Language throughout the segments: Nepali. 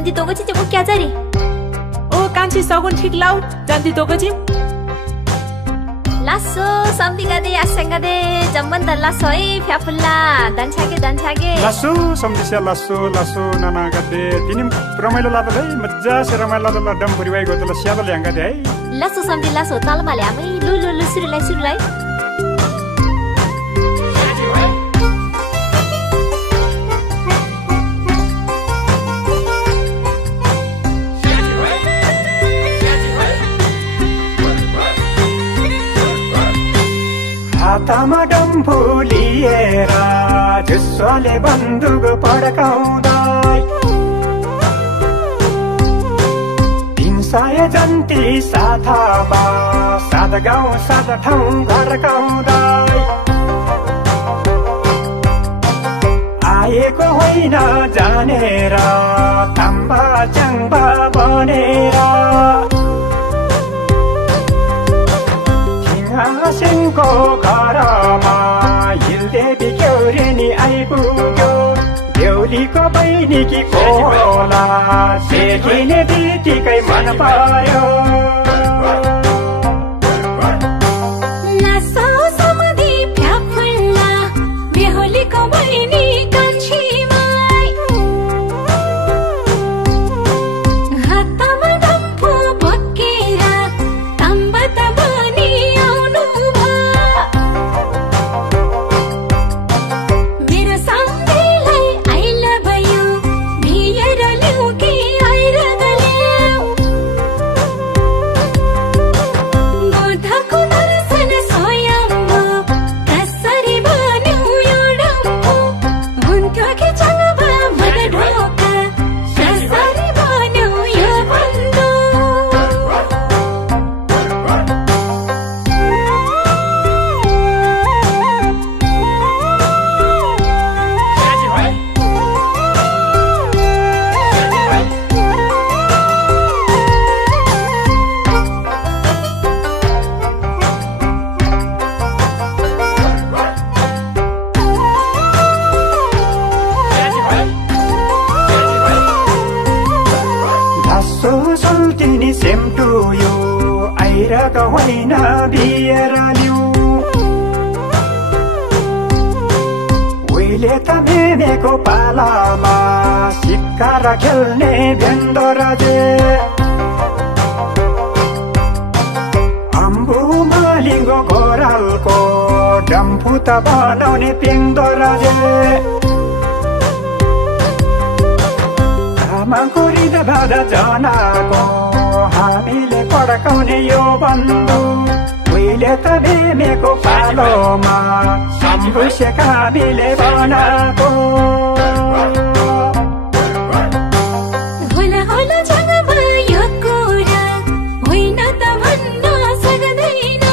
जानती तो कुछ वो क्या चरी ओ कांची सगुन ठीक लाउ जानती तो कुछ लासो समथिंग दे आसंग दे जम्मन द लासो ए फ्याफुल्ला दान्छागे लासो समदिसे लासो नाना गदे तिनिम रमाइलो लादले मज्जा से रमाइलो लादले डम परिवाई गदले स्यादले ल्याङ्गा दे है लासो समदि लासो तालमाले आमै लु सुरुलाई हातमा डम्फु लिएर जुस्सोले बन्दुक पड्काउँदै 300 जन्ती साथमा सात गाउँ सात ठाउँ घरकाउँदै आएको होइन जानेर ताम्बा चाङ्बा बनेर सिंहको घरमा हिलदेवी क्यौरेनी आइपुग्यो देउलीको बहिनीकी कोला देखिने बित्तिकै मन पर्यो लासो समधि फ्याफुल्ला बेहुलीको बहिनी कान्छीमाई हातमा डम्फु बोकेर ताम्बा होइन बिएर लिउ उहिले त मेमेको पालामा सिक्का र खेल्ने भेन्दो राजे अम्बु मालिङ्गो घोरालको डम्फु त बनाउने पेङ्दो राजे आमाको हृदय बाधा जनाको हामीले पड्काउने यो बन्दु उहिले त मेमेको पालोमा सम्भुसे हामीले बनाएको होला होला जगमा यो कुरा होइन त भन्न सक्दैन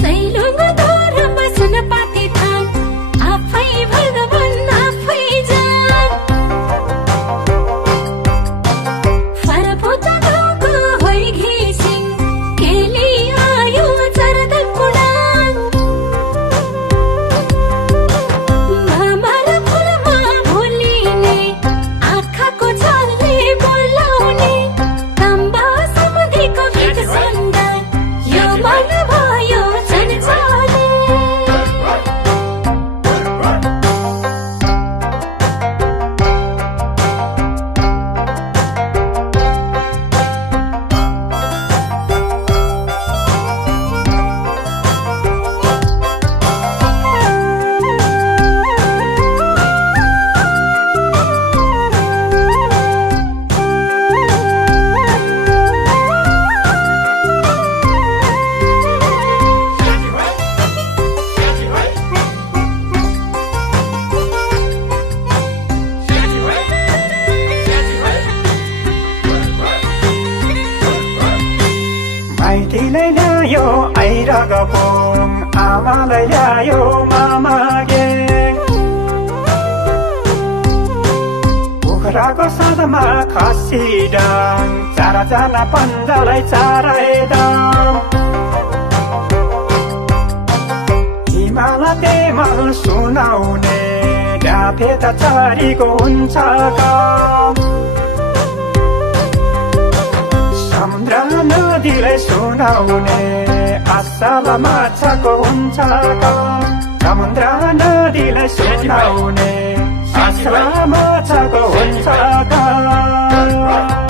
सैलुङ्गो धोर बस्न पाते थान आफै भगवान आफै जान फरफोटा गाउँको होइ घिसिङ केली आयो चरद कुडान भमर फुलमा भुलिने आँखाको छलले बोलाउने ताम्बा समधिको गीत सुन्दा यो मन भयो चञ्चले माइतीलाई ल्यायो आइरगको आमालाई ल्यायो मामागे कुखुराको साथमा खसी डाङ चारजना पन्जालाई चारै दाम हिमाल तेमल सुनाउने फेता चारीको हुन्छ काम समुद्र नदीलाई सुनाउने आशाल माछाको हुन्छ काम समुद्र नदीलाई सुनाउने आशाल माछाको हुन्छ काम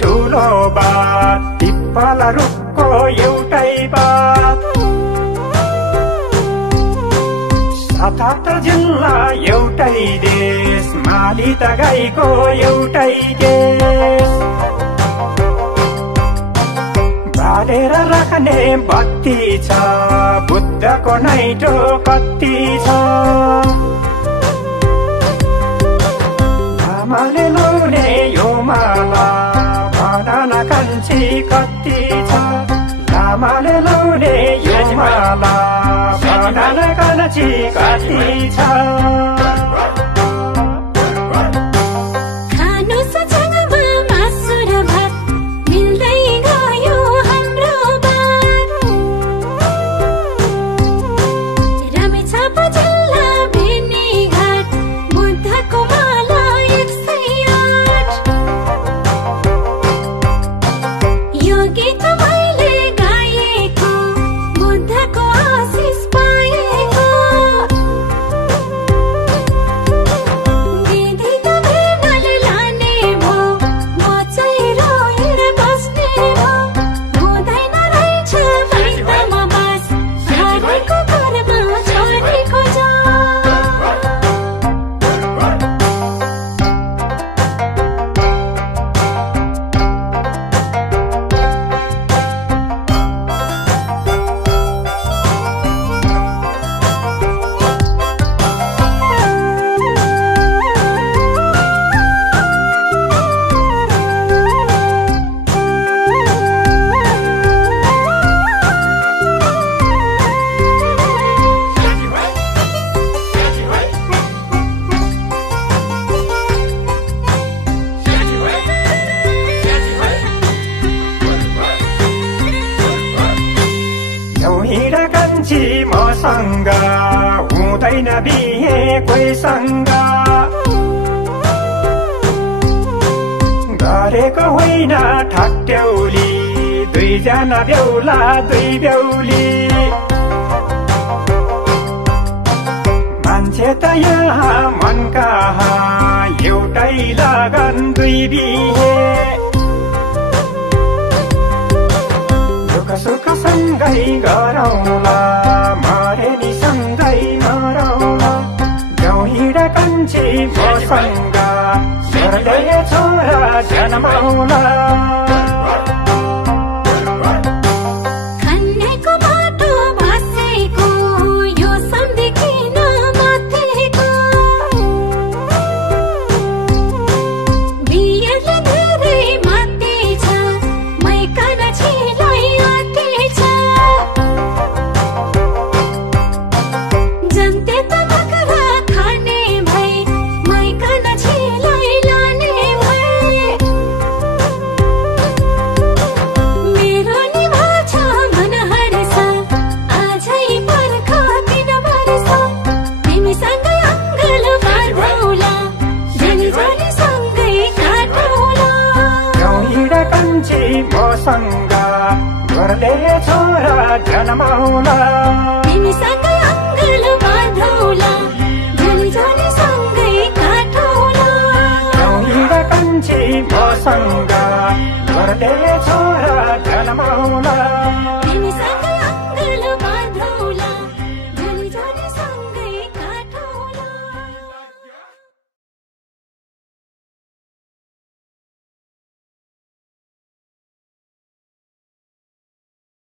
ठुलो बात पिप्पल रुखको एउटै बात ७ जिल्ला एउटै देश माली त गाईको एउटै केस बालेर राख्ने बत्ती छ बुद्धको नाइटो कति छ आमाले लाउने यो माला भन कान्छी कति छ लामाले लाउने यो माला भन कान्छी कति छ मसँग हुँदैन बिहे कोहीसँग गरेको होइन ठट्यौली दुईजना बेहुला दुई बेहुली मान्छे त यहाँ मन कहाँ एउटै लगन दुई बिहे दुःख सुख सँगै गरौँला मरे नि सँगै मरौँला गाउँ हिँडा कान्छी मसँग हृदय छोरा जन्माउला जन्माउला तिमीसँगै अङ्गल बाँधौला झोली झोली सँगै काटौला हिँड कान्छी मसँग गर्दैछौ